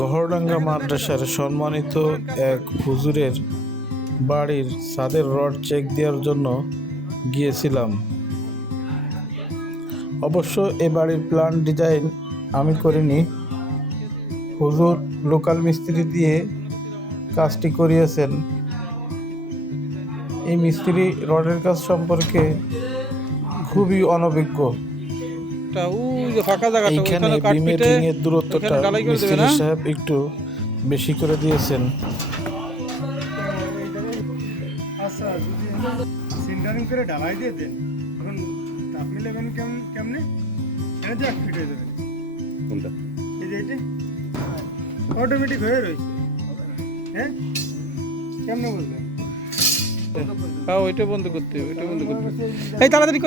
গহরডাঙ্গা মাদ্রাসার সম্মানিত এক হুজুরের বাড়ির ছাদের রড চেক দেওয়ার জন্য গিয়েছিলাম। অবশ্য এ বাড়ির প্ল্যান ডিজাইন আমি করিনি, হুজুর লোকাল মিস্ত্রি দিয়ে কাজটি করিয়েছেন। এই মিস্ত্রি রডের কাজ সম্পর্কে খুবই অনভিজ্ঞ। এইখানে বিমের রিংয়ের দূরত্বটা মিস্ত্রি সাহেব একটু বেশি করে দিয়েছেন। আচ্ছা, যদি সেন্টারিং করে ঢালাই দিয়ে দেন, এখন আপনি নেবেন কেমনে? এটা যে 1 ফিট হয়ে যাবে। কোনটা? এই যে এটা অটোমেটিক হয়ে রয়েছে। হ্যাঁ, কেমনে বলবেন? হ্যাঁ, ওইটা বন্ধ করতে হবে, ওইটা বন্ধ করতে হবে। এই তাড়াতাড়ি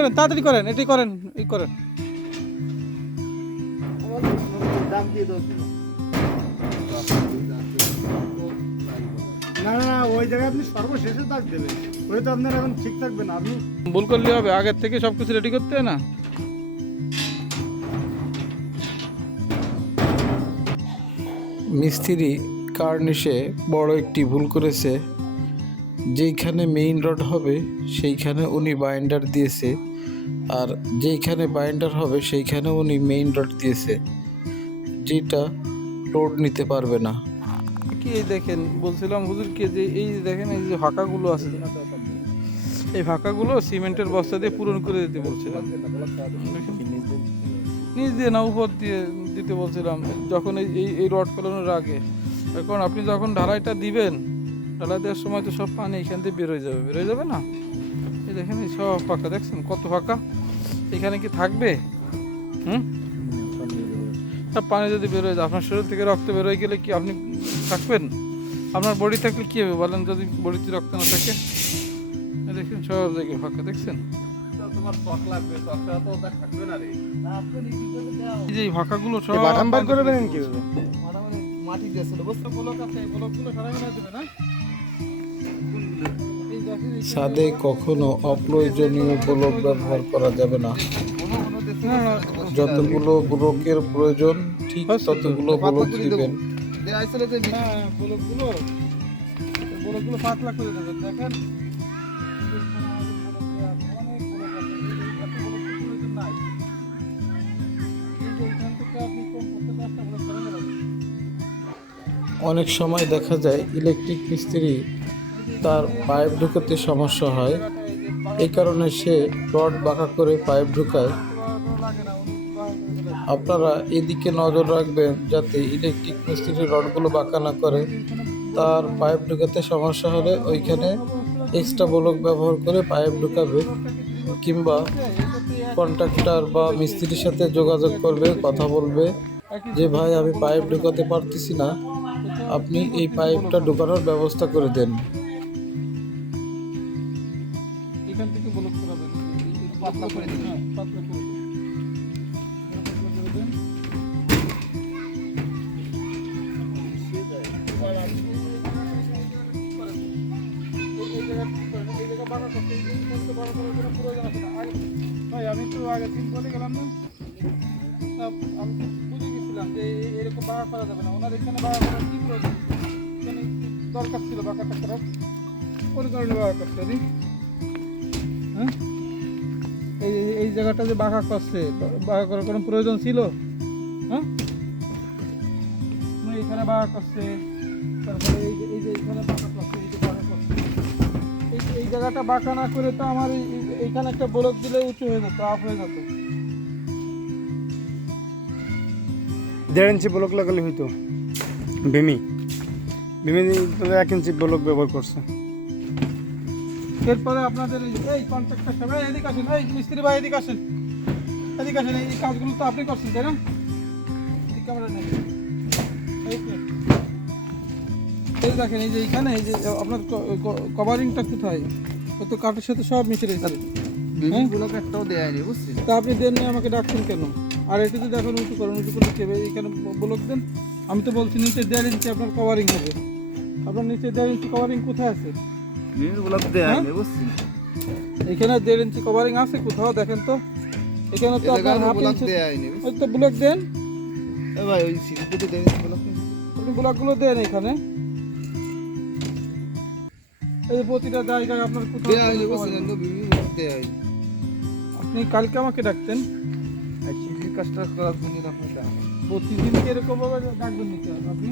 করেন, এটাই করেন, এই করেন। দাম দিয়ে দাও। না, ওই জায়গায় আপনি সর্বশেষে দাগ দেবেন, ওই তো আপনার এখন ঠিক থাকবে না। আপনি ভুল করলে হবে, আগের থেকে সবকিছু রেডি করতে হয় না। মিস্ত্রি কার্নিশে বড় একটি ভুল করেছে। যেইখানে মেইন রড হবে সেইখানে উনি বাইন্ডার দিয়েছে, আর যেইখানে বাইন্ডার হবে সেইখানে উনি মেইন রড দিয়েছে, যেটা লোড নিতে পারবে না। কি এই দেখেন, বলছিলাম হুজুরকে যে এই দেখেন এই যে ফাঁকাগুলো আছে, এই ফাঁকাগুলো সিমেন্টের বস্তা দিয়ে পূরণ করে দিতে বলছিলাম। নিচ দিয়ে না, উপর দিয়ে দিতে বলছিলাম যখন এই রড ফেলানোর আগে। এখন আপনি যখন ঢালাইটা দিবেন, ঢালাই দেওয়ার সময় তো সব পানি এখান দিয়ে বেরোয় যাবে না। এই দেখেন এই সব ফাঁকা, দেখছেন কত ফাঁকা। এখানে কি থাকবে? সব পানি যদি বেরোয় যায়, আপনার শরীর থেকে রক্ত বেরোয় গেলে কি আপনি থাকবেন? আপনার বডি থাকলে কি হবে বলেন, যদি বডিতে রক্ত না থাকে? দেখছেন সব জায়গায় ফাঁকা, দেখছেন? এই যে ফাঁকাগুলো সব বাটাম করে দেবেন কিভাবে? মাটি দিয়েছিল, বুঝতে ব্লক আছে, ব্লকগুলো সরাই না দেবে না। ছাদে কখনো অপ্রয়োজনীয় ব্লক ব্যবহার করা যাবে না। যতগুলো ব্লকের প্রয়োজন ঠিক ততগুলো ব্লক দিবেন। ব্লকগুলো পাতলা করে দেবেন। দেখেন অনেক সময় দেখা যায় ইলেকট্রিক মিস্ত্রি তার পাইপ ঢুকাতে সমস্যা হয়, এই কারণে সে রড বাঁকা করে পাইপ ঢুকায়। আপনারা এদিকে নজর রাখবেন যাতে ইলেকট্রিক মিস্ত্রি রডগুলো বাঁকা না করে। তার পাইপ ঢুকাতে সমস্যা হলে ওইখানে এক্সট্রা ব্লক ব্যবহার করে পাইপ ঢুকাবে, কিংবা কন্ট্রাক্টর বা মিস্ত্রির সাথে যোগাযোগ করবে, কথা বলবে যে ভাই আমি পাইপ ঢুকাতে পারতেছি না, আপনি এই পাইপটা ঢুকানোর ব্যবস্থা করে দেন। এখান থেকে ব্লক করাবেন, পাতলা করে দিন, পাতলা করে দিন। ভাই আমি তো আগে দিন বলে গেলাম না, আমি বুঝে গেছিলাম যে এরকম বাঁকা করা যাবে না। ওনার এখানে বাঁকা করার কি প্রয়োজন, এখানে দরকার ছিল বাঁকাটা করার, কোন কারণে বাঁকা করতে দিই? হ্যাঁ, এই জায়গাটা যে বাঁকা করছে, বাঁকা করার কোনো প্রয়োজন ছিল? হ্যাঁ, এখানে বাঁকা করছে, তারপরে এই যে এখানে বাঁকা করছে, এই যে বাঁকা করছে, এই জায়গাটা বাঁকা না করে তো আমার এইখানে একটা ব্লক দিলে উঁচু হয়ে যেত, আপ হয়ে যেত। 1.5 ইঞ্চি ব্লক লাগালে হইতো। বিমি 1 ইঞ্চি ব্লক ব্যবহার করছে। এরপরে আপনাদের এই কন্ট্রাক্টর সবাই এদিকে আসেন, এই মিস্ত্রি ভাই এদিকে আসেন, এই কাজগুলো তো আপনি করছেন তাই না? ক্যামেরা নেই, এই দেখেন এই যে এইখানে এই যে আপনার কভারিংটা কোথায়, ও তো কাঠের সাথে সব মিশে রয়েছে। একটাও দেয়া নেই, বুঝছেন? তা আপনি দেন না, আমাকে ডাকছেন কেন? আর এটা যদি এখন উঁচু করেন, উঁচু করলে কি হবে? এইখানে ব্লক দেন। আমি তো বলছি নিচে 1.5 ইঞ্চি আপনার কভারিং হবে। আপনার নিচে 1.5 ইঞ্চি কভারিং কোথায় আছে? ব্লক দেয়া নেই, বুঝছেন? এখানে 1.5 ইঞ্চি কভারিং আছে কোথাও? দেখেন তো, এখানে তো আপনার হাফ ইঞ্চি দেয়া নেই। ওই তো ব্লক দেন। ভাই ওই সিরিজে 1.5 ইঞ্চি ব্লক আপনি ব্লকগুলো দেন এখানে, এই যে প্রতিটা জায়গায় আপনার কোথাও আপনি কালকে আমাকে ডাকতেন, কাজটা করার জন্য আপনি প্রতিদিন এরকম ভাবে ডাকবেন নিতে আপনি।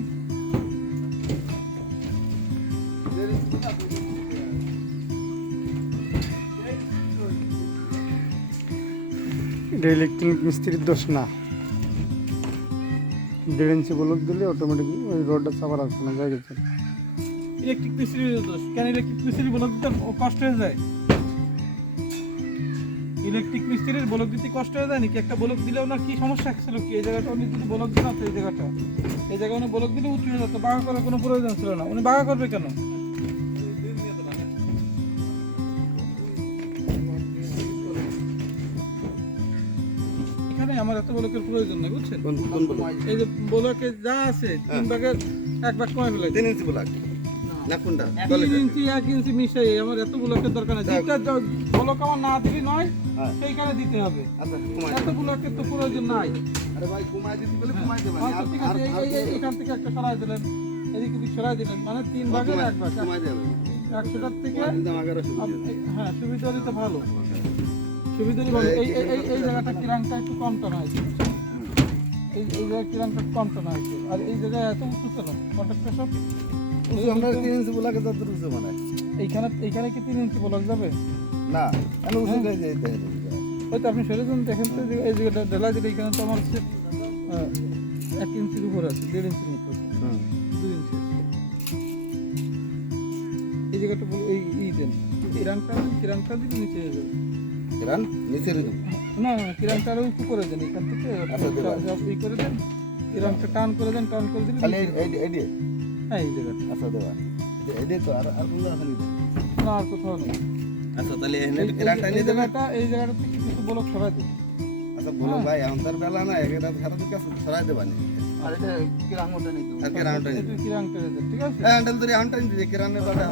এটা ইলেকট্রনিক মিস্ত্রির দোষ না, 1.5 ইঞ্চি ব্লক দিলে অটোমেটিক ওই রডটা চাপার আসবে না জায়গা থেকে। ইলেকট্রিক মিস্ত্রির দোষ কেন? ইলেকট্রিক মিস্ত্রি ব্লক দিতে কষ্ট হয়ে যায়? ইলেকট্রিক মিস্ত্রির ব্লক দিতে কষ্ট হয়ে যায় নাকি? একটা ব্লক দিলে ওনার কি সমস্যা ছিল কি? এই জায়গাটা উনি যদি ব্লক দিন তো এই জায়গায় উনি ব্লক দিলে উঁচু হয়ে যেত, বাঁকা করার কোনো প্রয়োজন ছিল না। উনি বাঁকা করবে কেন? এখানে আমার এত ব্লকের প্রয়োজন নেই, বুঝছেন? এই যে ব্লকে যা আছে 3 ভাগের 1 ভাগ কমে ফেলে 3 ইঞ্চি ব্লক না কোনটা 3 ইঞ্চি 1 ইঞ্চি মিশাই আমার এত ব্লকের দরকার নেই। যেটা ব্লক আমার না দিবি নয় হ্যাঁ। সেইখানে দিতে হবে, আচ্ছা কমাই এত ব্লকের তো প্রয়োজন নাই। আরে ভাই কমাই দিতে বলে কমাই দেবেন আচ্ছা ঠিক আছে, এখান থেকে একটা সরাই দিলেন, এদিকে দিক সরাই দিলেন, মানে 3 ভাগের 1 ভাগ, কমাই দেবেন 100টার থেকে কিন্তু আমাকে হ্যাঁ সুবিধা দিতে ভালো, সুবিধা দিতে ভালো। এই জায়গাটা কিরাংটা একটু কম টানা হয়েছে, এই জায়গায় কিরাংটা কম টানা হয়েছে, আর এই জায়গায় এত উঁচু কেন? কন্ট্রাক্টর সব আমরা 3 ইঞ্চি ব্লকে যত রুজে মানে এইখানে কি 3 ইঞ্চি ব্লক যাবে? না আমি উঁচু করে যাই হয়তো আপনি সরে যান, দেখেন তো এই জায়গাটা ঢেলা দিলে এখানে তো আমার হচ্ছে 1 ইঞ্চির উপর আছে, 1.5 ইঞ্চির মতো, 2 ইঞ্চি আছে। এই জায়গাটা এই দেন, কিরাংটা দিলে নিচে হয়ে যাবে। কিরান নিচে রে না কিরাংটা আরো উঁচু করে দেন এখান থেকে, সব ই করে দেন, কিরাংটা টান করে দেন, টান করে দিলে খালি এই দিয়ে হ্যাঁ এই জায়গাটা। আচ্ছা দেবা এই দিয়ে তো আর কোন জায়গা খালি না আর কোথাও নেই। আচ্ছা তাহলে এখানে কিরানটা নিয়ে দেবেন। এই জায়গাটা থেকে কিছু ব্লক সরাই দেন। আচ্ছা বলো ভাই আমাদের বেলা না এখানে সারা দিকে সরাই দেবানি আর এটা কিরাঙ্গটা নিতে আর কিরানটা নিয়ে একটু কিরাংটা দেন, ঠিক আছে? হ্যাঁ হ্যান্ডেল ধরে আনটা নিয়ে কিরানের বাটা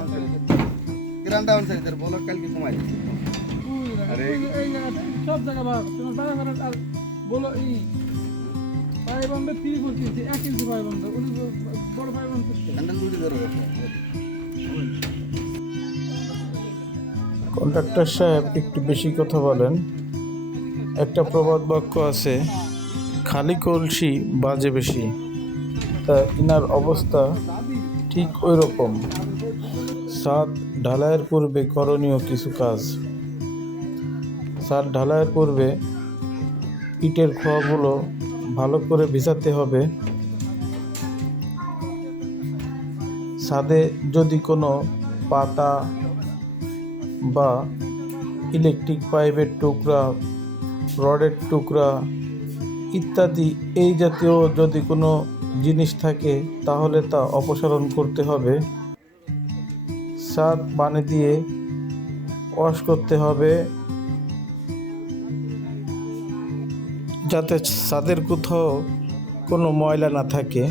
কিরানটা আনছে এদের বলো কালকে কমাই এই জায়গাটা সব জায়গা তোমার বাড়া করার আর বলো এই পাই বন্ধ 3 ফুট দিয়েছে 1 ইঞ্চি পাই বন্ধ, উনি বড় পাই বন্ধ করছে। হ্যান্ডেল ধরে ধরে কন্ট্রাক্টর সাহেব একটু বেশি কথা বলেন। একটা প্রবাদ বাক্য আছে, খালি কলসি বাজে বেশি। তা ইনার অবস্থা ঠিক ওই রকম। ছাদ ঢালাইয়ের পূর্বে করণীয় কিছু কাজ। ছাদ ঢালাইয়ের পূর্বে ইটের খোয়াগুলো ভালো করে ভিজাতে হবে। ছাদে যদি কোনো পাতা বা ইলেকট্রিক পাইপের টুকরা, রডের টুকরা ইত্যাদি এই জাতীয় যদি কোনো জিনিস থাকে তাহলে তা অপসারণ করতে হবে। ছাদ পানি দিয়ে ওয়াশ করতে হবে যাতে ছাদের কোথাও কোনো ময়লা না থাকে।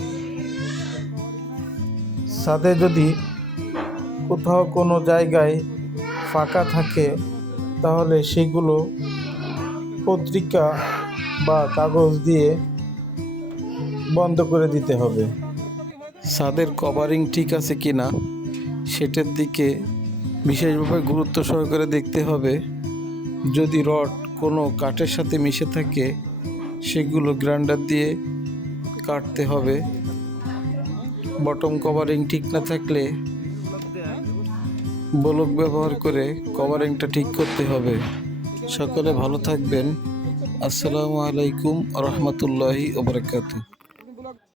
ছাদে যদি কোথাও কোনো জায়গায় ফাঁকা থাকে তাহলে সেগুলো পত্রিকা বা কাগজ দিয়ে বন্ধ করে দিতে হবে। ছাদের কভারিং ঠিক আছে কিনা সেটার দিকে বিশেষভাবে গুরুত্ব সহকারে দেখতে হবে। যদি রড কোনো কাঠের সাথে মিশে থাকে সেগুলো গ্রাইন্ডার দিয়ে কাটতে হবে। বটম কভারিং ঠিক না থাকলে ব্লক ব্যবহার করে কভারিংটা ঠিক করতে হবে। সকলে ভালো থাকবেন। আসসালামু আলাইকুম রহমতুল্লাহি ওয়া বারাকাতুহু।